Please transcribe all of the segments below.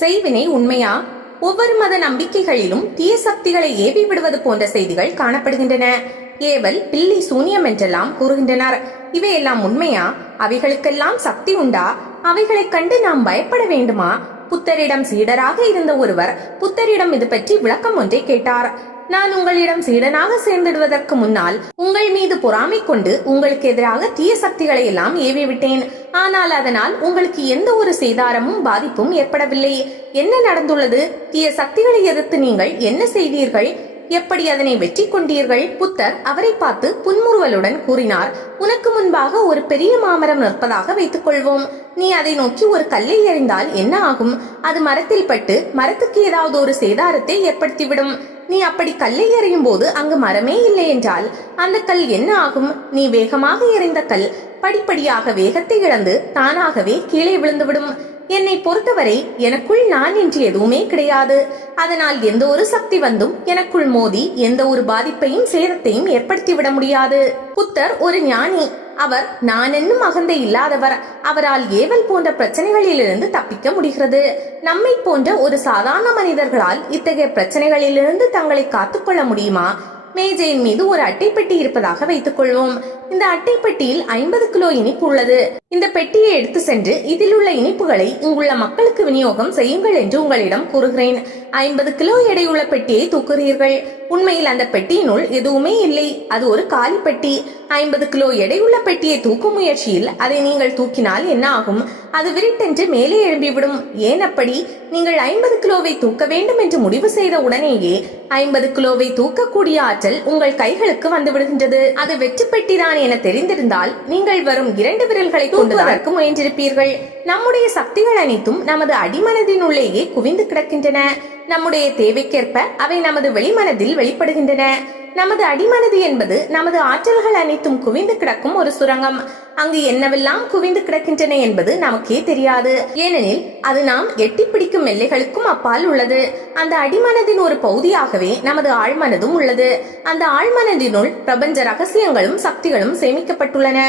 செய்வினை உண்மையா? ஒவ்வொரு மத நம்பிக்கைகளிலும் தீய சக்திகளை ஏவி விடுவது போன்ற செய்திகள் காணப்படுகின்றன. ஏவல் பில்லி சூனியம் என்றெல்லாம் கூறுகின்றனர். இவையெல்லாம் உண்மையா? அவைகளுக்கெல்லாம் சக்தி உண்டா? அவைகளைக் கண்டு நாம் பயப்பட வேண்டுமா? புத்தரிடம் சீடராக இருந்த ஒருவர் புத்தரிடம் இது பற்றி விளக்கம் ஒன்றை கேட்டார். நான் உங்களிடம் சீடனாக சேர்ந்துடுவதற்கு முன்னால் உங்கள் மீது பொறாமை கொண்டு உங்களுக்கு எதிராக தீய சக்திகளை எல்லாம் ஏவி விட்டேன் ஆனால் அதனால் உங்களுக்கு எந்த ஒரு சேதாரமும் பாதிப்பும் ஏற்படவில்லை. என்ன நடந்துள்ளது? தீய சக்திகளை எதிர்த்து நீங்கள் என்ன செய்தீர்கள்? எப்படி அதனை வெற்றி கொண்டீர்கள்? புத்தர் அவரை பார்த்து புன்முறுவலுடன் கூறினார் உனக்கு முன்பாக ஒரு பெரிய மாமரம் நிற்பதாக வைத்துக் கொள்வோம் நீ அதை நோக்கி ஒரு கல்லை எறிந்தால் என்ன ஆகும்? அது மரத்தில் பட்டு மரத்துக்கு ஏதாவது ஒரு சேதாரத்தை ஏற்படுத்திவிடும். நீ அப்படி கல்லை எறியும் போது அங்கு மரமே இல்லை என்றால் அந்த கல் என்ன ஆகும்? நீ வேகமாக எறிந்த கல் படிப்படியாக வேகத்தை இழந்து தானாகவே கீழே விழுந்துவிடும். என்னை பொறுத்தவரை எனக்குள் நான் என்று எதுவுமே கிடையாது. அதனால் எந்த ஒரு சக்தி வந்தும் எனக்குள் மோதி எந்த ஒரு பாதிப்பையும் சேதத்தையும் ஏற்படுத்திவிட முடியாது. புத்தர் ஒரு ஞானி. அவர் நான் என்னும் அகந்தை இல்லாதவர். அவரால் ஏவல் போன்ற பிரச்சனைகளிலிருந்து தப்பிக்க முடிகிறது. நம்மை போன்ற ஒரு சாதாரண மனிதர்களால் இத்தகைய பிரச்சனைகளிலிருந்து தங்களை காத்துக்கொள்ள முடியுமா? மேஜையின் மீது ஒரு அட்டைப்பெட்டி இருப்பதாக வைத்துக் கொள்வோம் இந்த அட்டைப்பெட்டியில் ஐம்பது கிலோ இனிப்பு உள்ளது. இந்த பெட்டியை எடுத்து சென்று இதில் உள்ள இனிப்புகளை இங்குள்ள மக்களுக்கு விநியோகம் செய்யுங்கள் என்று உங்களிடம் கூறுகிறேன். ஐம்பது கிலோ எடையுள்ள பெட்டியை தூக்குகிறீர்கள். உண்மையில் அந்த பெட்டியினுள் எதுவுமே இல்லை. அது ஒரு காலி பெட்டி. ஐம்பது கிலோ எடையுள்ள பெட்டியை தூக்கும் முயற்சியில் அதை நீங்கள் தூக்கினால் என்ன ஆகும்? அது விரிட்டென்று மேலே எழும்பிவிடும். ஏன் அப்படி? நீங்கள் ஐம்பது கிலோவை தூக்க வேண்டும் என்று முடிவு செய்த உடனேயே ஐம்பது கிலோவை தூக்கக்கூடிய ஆற்றல் உங்கள் கைகளுக்கு வந்து விடுகின்றது அது வெற்று பெட்டிதான் என தெரிந்திருந்தால் நீங்கள் வரும் இரண்டு விரல்களை கொண்டுதற்கு முயன்றிருப்பீர்கள். நம்முடைய சக்திகள் அனைத்தும் நமது அடிமனதினுள்ளேயே குவிந்து கிடக்கின்றன. நம்முடைய தேவைக்கேற்ப அவை நமது வெளிமனதில் வெளிப்படுகின்றன. நமது அடிமனது என்பது நமது ஆற்றல்கள் அனைத்தும் குவிந்து கிடக்கும் ஒரு சுரங்கம். அங்கு என்னவெல்லாம் குவிந்து கிடக்கின்றன என்பது நமக்கே தெரியாது. ஏனெனில் அது நாம் எட்டி பிடிக்கும் எல்லைகளுக்கும் அப்பால் உள்ளது. அந்த அடிமனதின் ஒரு பகுதியாகவே நமது ஆழ்மனதும் உள்ளது. அந்த ஆழ்மனதினுள் பிரபஞ்ச ரகசியங்களும் சக்திகளும் சேமிக்கப்பட்டுள்ளன.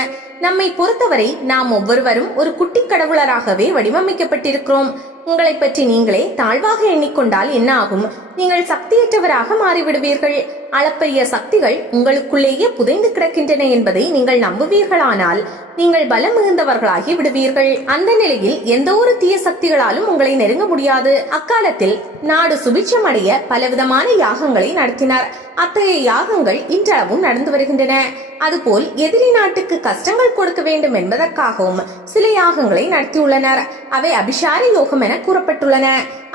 நம்மை பொறுத்தவரை நாம் ஒவ்வொருவரும் ஒரு குட்டி கடவுளராகவே வடிவமைக்கப்பட்டிருக்கிறோம். உங்களை பற்றி நீங்களே தாழ்வாக எண்ணிக்கொண்டால் என்ன ஆகும்? நீங்கள் சக்தியற்றவராக மாறிவிடுவீர்கள். அளப்பரிய சக்திகள் உங்களுக்குள்ளேயே புதைந்து கிடக்கின்றன என்பதை நீங்கள் நம்புவீர்களானால் நீங்கள் பலம் மிகுந்தவர்களாகி விடுவீர்கள். அந்த நிலையில் எந்த ஒரு தீய சக்திகளாலும் உங்களை நெருங்க முடியாது. அக்காலத்தில் நாடு சுபிட்சம் அடைய பலவிதமான யாகங்களை நடத்தினார். அத்தகைய யாகங்கள் இன்றளவும் நடந்து வருகின்றன. அதுபோல் எதிரி நாட்டுக்கு கஷ்டங்கள் கொடுக்க வேண்டும் என்பதற்காகவும் சில யாகங்களை நடத்தியுள்ளனர். அவை அபிஷார யோகம் என கூறப்பட்டுள்ளன.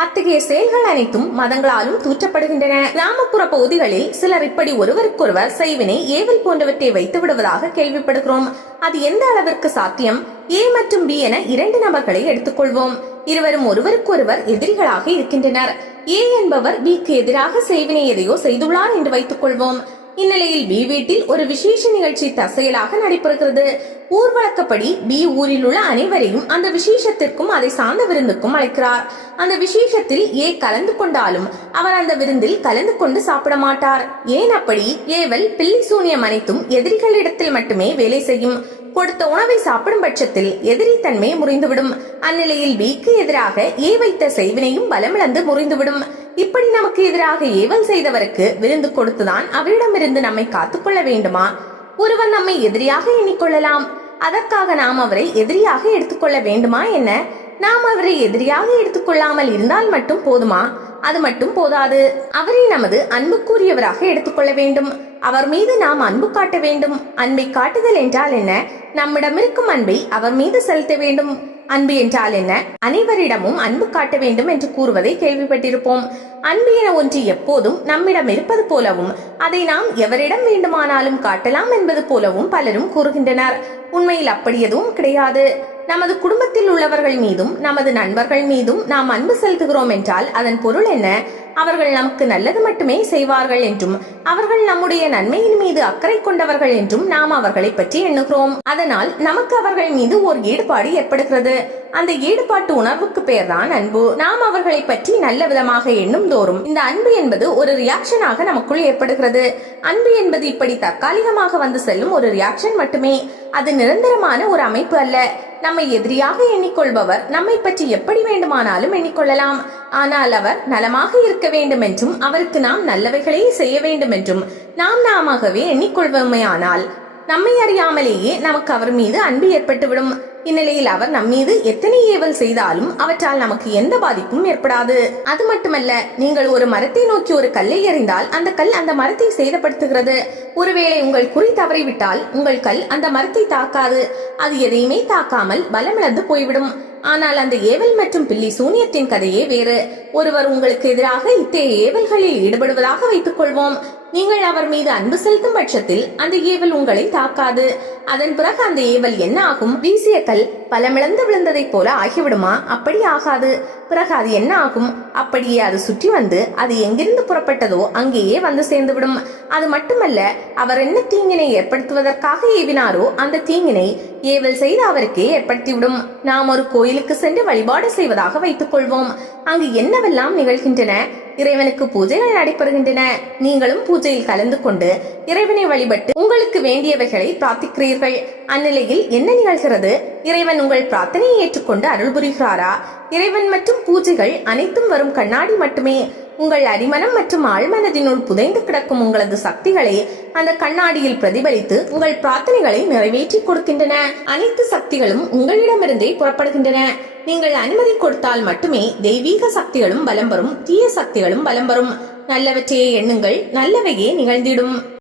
அத்தகைய செயல்கள் அனைத்தும் மதங்களாலும் தூற்றப்படுகின்றன. கிராமப்புற பகுதிகளில் சிலர் இப்படி ஒருவருக்கொருவர் செய்வினை ஏவல் போன்றவற்றை வைத்து விடுவதாக கேள்விப்படுகிறோம். அது எந்த அளவிற்கு சாத்தியம்? ஏ மற்றும் பி என இரண்டு நபர்களை எடுத்துக்கொள்வோம் இருவரும் ஒருவருக்கொருவர் எதிரிகளாக இருக்கின்றனர். ஏ என்பவர் பிக்கு எதிராக செய்வினை எதையோ செய்துள்ளார் என்று வைத்துக் கொள்வோம். இந்நிலையில் பி வீட்டில் ஒரு விசேஷ நிகழ்ச்சி தசையலாக நடைபெறுகிறது. ஊர் வழக்கப்படி பி ஊரில் உள்ள அனைவரையும் அந்த விசேஷத்திற்கும் அதை சார்ந்த விருந்துக்கும் அழைக்கிறார். அந்த விசேஷத்தில் ஏ கலந்து கொண்டாலும் அவர் அந்த விருந்தில் கலந்து கொண்டு சாப்பிட மாட்டார். ஏன் அப்படி? ஏவல் பில்லி சூனியம் அனைத்தும் எதிரிகளிடத்தில் மட்டுமே வேலை செய்யும். கொடுத்த உணவை சாப்பிடும் பட்சத்தில் எதிரித்தன்மை முறிந்துவிடும். அந்நிலையில் பிக்கு எதிராக ஏ வைத்த செய்வினையும் பலமிழந்து முறிந்துவிடும். இப்படி நமக்கு எதிராக ஏவல் செய்தவருக்கு விருந்து கொடுத்துதான் அவரிடமிருந்து நம்மை காத்துக்கொள்ள வேண்டுமா? ஒருவர் நம்மை எதிரியாக எண்ணிக்கொள்ளலாம் அதற்காக நாம் அவரை எதிரியாக எடுத்துக்கொள்ள வேண்டுமா என்ன? நாம் அவரை எதிரியாக எடுத்துக்கொள்ளாமல் இருந்தால் மட்டும் போதுமா? அது மட்டும் போதாது. அவரை நமது அன்புக்குரியவராக எடுத்துக்கொள்ள வேண்டும். அவர் மீது நாம் அன்பு காட்ட வேண்டும். அன்பை காட்டுதல் என்றால் என்ன? நம்மிடமிருக்கும் அன்பை அவர் மீது செலுத்த வேண்டும். அன்பு என்றால் என்ன? அனைவரிடமும் அன்பு காட்ட வேண்டும் என்று கூறுவதை கேள்விப்பட்டிருப்போம். அன்பு என ஒன்று எப்போதும் நம்மிடம் இருப்பது போலவும் அதை நாம் எவரிடம் வேண்டுமானாலும் காட்டலாம் என்பது போலவும் பலரும் கூறுகின்றனர். உண்மையில் அப்படி எதுவும் கிடையாது. நமது குடும்பத்தில் உள்ளவர்கள் மீதும் நமது நண்பர்கள் மீதும் நாம் அன்பு செலுத்துகிறோம் என்றால் அதன் பொருள் என்ன? அவர்கள் நமக்கு நல்லது மட்டுமே செய்வார்கள் என்றும் அவர்கள் நம்முடைய நன்மையின் மீது அக்கறை கொண்டவர்கள் என்றும் நாம் அவர்களை பற்றி எண்ணுகிறோம். அதனால் நமக்கு அவர்கள் மீது ஒரு ஈடுபாடு ஏற்படுகிறது. அந்த ஈடுபாட்டு உணர்வுக்கு பெயர்தான் அன்பு. நாம் அவர்களை பற்றி நல்ல விதமாக எண்ணும் தோறும் இந்த அன்பு என்பது ஒரு ரியாக்ஷனாக நமக்குள் ஏற்படுகிறது. அன்பு என்பது இப்படி தற்காலிகமாக வந்து செல்லும் ஒரு ரியாக்ஷன் மட்டுமே. அது நிரந்தரமான ஒரு அமைப்பு அல்ல. நம்மை எதிரியாக எண்ணிக்கொள்பவர் நம்மை பற்றி எப்படி வேண்டுமானாலும் எண்ணிக்கொள்ளலாம். ஆனால் அவர் நலமாக இருக்க வேண்டும் என்றும் அவருக்கு நாம் நல்லவைகளே செய்ய வேண்டும் என்றும் நாம் நாமவே எண்ணிக்கொள்வோமேயானால் நம்மை அறியாமலேயே நமக்கு அவர் மீது அன்பு ஏற்பட்டுவிடும். இந்நிலையில் அவர் நம்மீது எத்தனை ஏவல் செய்தாலும் அவற்றால் நமக்கு எந்த பாதிப்பும் ஏற்படாது. அது மட்டுமல்ல நீங்கள் ஒரு மரத்தை நோக்கி ஒரு கல்லை எறிந்தால் அந்த கல் அந்த மரத்தை சேதப்படுத்துகிறது. ஒருவேளை உங்கள் குறி தவறிவிட்டால் உங்கள் கல் அந்த மரத்தை தாக்காது. அது எதையுமே தாக்காமல் பலமிழந்து போய்விடும். ஆனால் அந்த ஏவல் மற்றும் பில்லி சூனியத்தின் கதையே வேறு. ஒருவர் உங்களுக்கு எதிராக இத்தகைய ஏவல்களில் ஈடுபடுவதாக வைத்துக் கொள்வோம் நீங்கள் அவர் மீது அன்பு செலுத்தும் பட்சத்தில் அந்த ஏவல் உங்களை தாக்காது. அதன் பிறகு அந்த ஏவல் என்ன ஆகும்? வீசிய கல் பலமிழந்து விழுந்ததைப் போல ஆகிவிடுமா? அப்படி ஆகாது. பிறகு அது என்ன ஆகும்? அப்படியே அது சுற்றி வந்து அது எங்கிருந்து புறப்பட்டதோ அங்கேயே வந்து சேர்ந்துவிடும். அது மட்டுமல்ல அவர் என்ன தீங்கினை ஏற்படுத்துவதற்காக ஏவினாரோ அந்த தீங்கினை ஏவல் செய்து அவருக்கே ஏற்படுத்திவிடும். நாம் ஒரு கோயிலுக்கு சென்று வழிபாடு செய்வதாக வைத்துக் கொள்வோம் அங்கு என்னவெல்லாம் நிகழ்கின்றன? இறைவனுக்கு பூஜைகள் நடைபெறுகின்றன. நீங்களும் பூஜையில் கலந்து கொண்டு இறைவனை வழிபட்டு உங்களுக்கு வேண்டியவைகளை பிரார்த்திக்கிறீர்கள். அந்நிலையில் என்ன நிகழ்கிறது? இறைவன் உங்கள் பிரார்த்தனையை ஏற்றுக்கொண்டு அருள் புரிகிறாரா? இறைவன் மற்றும் பூஜைகள் அனைத்தும் வரும் கண்ணாடி மட்டுமே. உங்கள் அடிமனம் மற்றும் ஆழ்மனதினுள் புதைந்து கிடக்கும் உங்களது சக்திகளை அந்த கண்ணாடியில் பிரதிபலித்து உங்கள் பிரார்த்தனைகளை நிறைவேற்றி கொடுக்கின்றன. அனைத்து சக்திகளும் உங்களிடமிருந்தே புறப்படுகின்றன. நீங்கள் அனுமதி கொடுத்தால் மட்டுமே தெய்வீக சக்திகளும் பலம் வரும் தீய சக்திகளும் பலம் வரும் நல்லவற்றையே எண்ணுங்கள். நல்லவையே நிகழ்ந்திடும்.